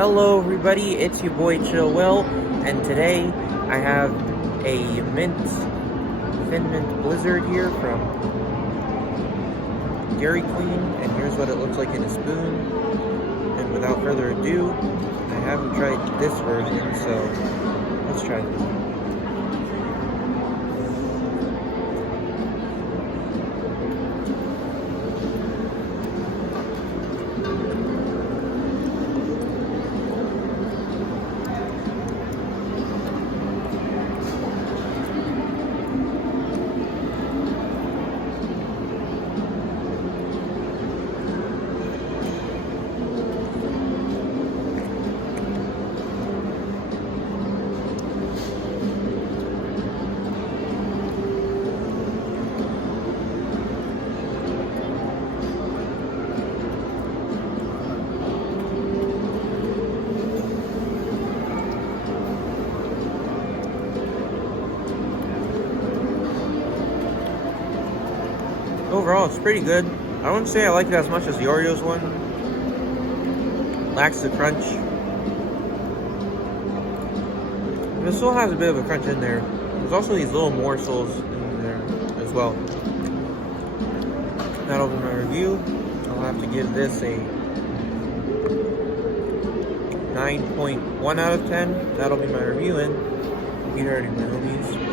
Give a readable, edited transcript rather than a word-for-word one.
Hello everybody, it's your boy Chill Will, and today I have a Thin Mint Blizzard here from Dairy Queen, and here's what it looks like in a spoon. And without further ado, I haven't tried this version, so let's try this. Overall, it's pretty good. I wouldn't say I like it as much as the Oreos one. Lacks the crunch. But it still has a bit of a crunch in there. There's also these little morsels in there as well. That'll be my review. I'll have to give this a 9.1 out of 10. That'll be my review, and you already know these.